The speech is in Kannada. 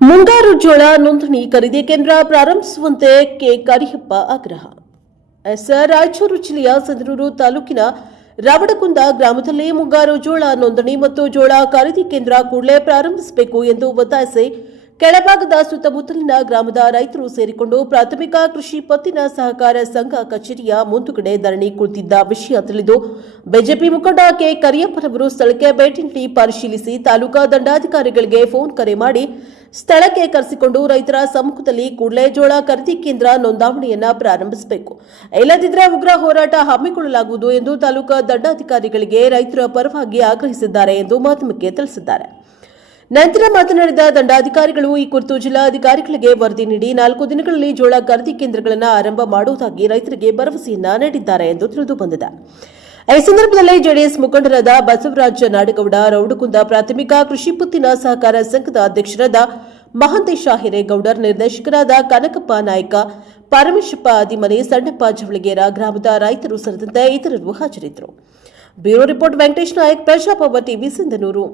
ಮುಂಗಾರು ಜೋಳ ನೋಂದಣಿ ಖರೀದಿ ಕೇಂದ್ರ ಪ್ರಾರಂಭಿಸುವಂತೆ ಕೆ ಕರಿಯಪ್ಪ ಆಗ್ರಹ. ರಾಯಚೂರು ಜಿಲ್ಲೆಯ ಸಂಡೂರು ತಾಲೂಕಿನ ರಾವಡಕುಂದ ಗ್ರಾಮದಲ್ಲಿ ಮುಂಗಾರು ಜೋಳ ನೋಂದಣಿ ಮತ್ತು ಜೋಳ ಖರೀದಿ ಕೇಂದ್ರ ಕೂಡಲೇ ಪ್ರಾರಂಭಿಸಬೇಕು ಎಂದು ಒತ್ತಾಯಿಸಿ ಕೆಳಭಾಗದ ಸುತ್ತಮುತ್ತಲಿನ ಗ್ರಾಮದ ರೈತರು ಸೇರಿಕೊಂಡು ಪ್ರಾಥಮಿಕ ಕೃಷಿ ಪತ್ತಿನ ಸಹಕಾರ ಸಂಘ ಕಚೇರಿಯ ಮುಂದುಗಡೆ ಧರಣಿ ಕುಳಿತಿದ್ದ ವಿಷಯ ತಿಳಿದು ಬಿಜೆಪಿ ಮುಖಂಡ ಕೆ ಕರಿಯಪ್ಪನವರು ಸ್ಥಳಕ್ಕೆ ಭೇಟಿ ನೀಡಿ ಪರಿಶೀಲಿಸಿ ತಾಲೂಕಾ ದಂಡಾಧಿಕಾರಿಗಳಿಗೆ ಫೋನ್ ಕರೆ ಮಾಡಿ ಸ್ಥಳಕ್ಕೆ ಕರೆಸಿಕೊಂಡು ರೈತರ ಸಮ್ಮುಖದಲ್ಲಿ ಕೂಡಲೇ ಜೋಳ ಖರೀದಿ ಕೇಂದ್ರ ನೋಂದಾವಣೆಯನ್ನ ಪ್ರಾರಂಭಿಸಬೇಕು, ಇಲ್ಲದಿದ್ದರೆ ಉಗ್ರ ಹೋರಾಟ ಹಮ್ಮಿಕೊಳ್ಳಲಾಗುವುದು ಎಂದು ತಾಲೂಕಾ ದಂಡಾಧಿಕಾರಿಗಳಿಗೆ ರೈತರ ಪರವಾಗಿ ಆಗ್ರಹಿಸಿದ್ದಾರೆ ಎಂದು ಮಾಧ್ಯಮಕ್ಕೆ ತಿಳಿಸಿದ್ದಾರೆ. ನಂತರ ಮಾತನಾಡಿದ ದಂಡಾಧಿಕಾರಿಗಳು ಈ ಕುರಿತು ಜಿಲ್ಲಾಧಿಕಾರಿಗಳಿಗೆ ವರದಿ ನೀಡಿ 4 ದಿನಗಳಲ್ಲಿ ಜೋಳ ಖರೀದಿ ಕೇಂದ್ರಗಳನ್ನು ಆರಂಭ ಮಾಡುವುದಾಗಿ ರೈತರಿಗೆ ಭರವಸೆಯನ್ನ ನೀಡಿದ್ದಾರೆ ಎಂದು ತಿಳಿದುಬಂದಿದೆ. ಈ ಸಂದರ್ಭದಲ್ಲಿ ಜೆಡಿಎಸ್ ಮುಖಂಡರಾದ ಬಸವರಾಜ ನಾಡಗೌಡ, ರೌಡಕುಂದ ಪ್ರಾಥಮಿಕ ಕೃಷಿ ಪತ್ತಿನ ಸಹಕಾರ ಸಂಘದ ಅಧ್ಯಕ್ಷರಾದ ಮಹಾಂತೇಶ ಹಿರೇಗೌಡರ್, ನಿರ್ದೇಶಕರಾದ ಕನಕಪ್ಪ ನಾಯ್ಕ, ಪರಮೇಶಪ್ಪ ಆದಿಮನೆ, ಸಣ್ಣಪ್ಪ ಜವಳಿಗೇರ, ಗ್ರಾಮದ ರೈತರು ಸೇರಿದಂತೆ ಇತರರು ಹಾಜರಿದ್ದರು. Bureau report Venkatesh Nayak, Prajaprabha TV, Sindhanur.